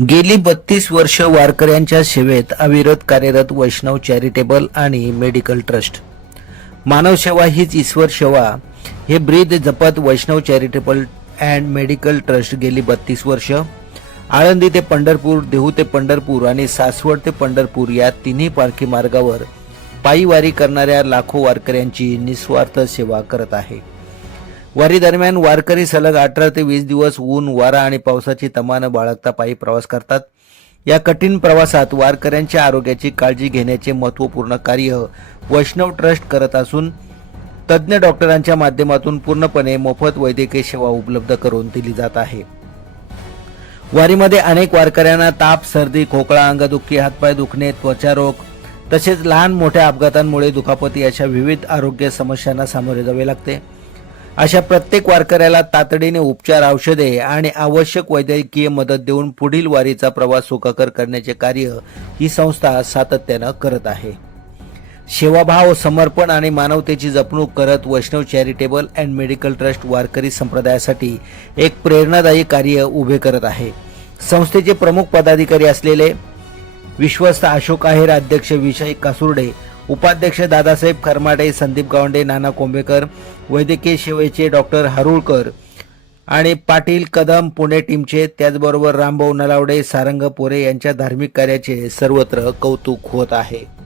गेली 32 वर्ष वारकऱ्यांच्या सेवेत अविरत कार्यरत वैष्णव चॅरिटेबल आणि मेडिकल ट्रस्ट. मानव सेवा हीच ईश्वर सेवा हे ब्रीद जपत वैष्णव चॅरिटेबल अँड मेडिकल ट्रस्ट गेली 32 वर्ष आळंदी ते पंढरपूर, देहू ते पंढरपूर आणि सासवड ते पंढरपूर या तिन्ही पालखी मार्गावर पायी वारी करणाऱ्या लाखो वारकऱ्यांची निस्वार्थ सेवा करत आहे. वारी दरम्यान वारकरी सलग 18 ते 20 दिवस ऊन, वारा आणि पावसाची तमा बाळगता पायी प्रवास करतात. या कठीण प्रवासात वारकऱ्यांच्या आरोग्याची काळजी घेण्याचे महत्त्वपूर्ण कार्य वैष्णव ट्रस्ट करत असून तज्ज्ञ डॉक्टरांच्या माध्यमातून पूर्णपणे मोफत वैद्यकीय सेवा उपलब्ध करून दिली जात आहे. वारीमध्ये अनेक वारकऱ्यांना ताप, सर्दी, खोकला, अंगदुखी, हातपाय दुखणे, त्वचारोग तसेच लहान मोठ्या अपघातांमुळे दुखापती अशा विविध आरोग्य समस्यांना सामोरे जावे लागते. अशा प्रत्येक वारकऱ्याला तातडीने उपचार, औषधे आणि आवश्यक वैद्यकीय मदत देऊन पुढील वारीचा प्रवास सुखकर करण्याचे कार्य ही संस्था सातत्यानं करत आहे. सेवाभाव, समर्पण आणि मानवतेची जपणूक करत वैष्णव चॅरिटेबल अँड मेडिकल ट्रस्ट वारकरी संप्रदायासाठी एक प्रेरणादायी कार्य उभे करत आहे. संस्थेचे प्रमुख पदाधिकारी असलेले विश्वस्त अशोक आहेर, अध्यक्ष विजय कासुर्डे, उपाध्यक्ष दादासाहेब खरमाटे, संदीप गावंडे, नाना कोंबेकर, वैद्यकीय सेवेचे डॉक्टर हरुळकर आणि पाटील कदम पुणे टीमचे, त्याचबरोबर रामभाऊ नलावडे, सारंग पोरे यांच्या धार्मिक कार्याचे सर्वत्र कौतुक होत आहे.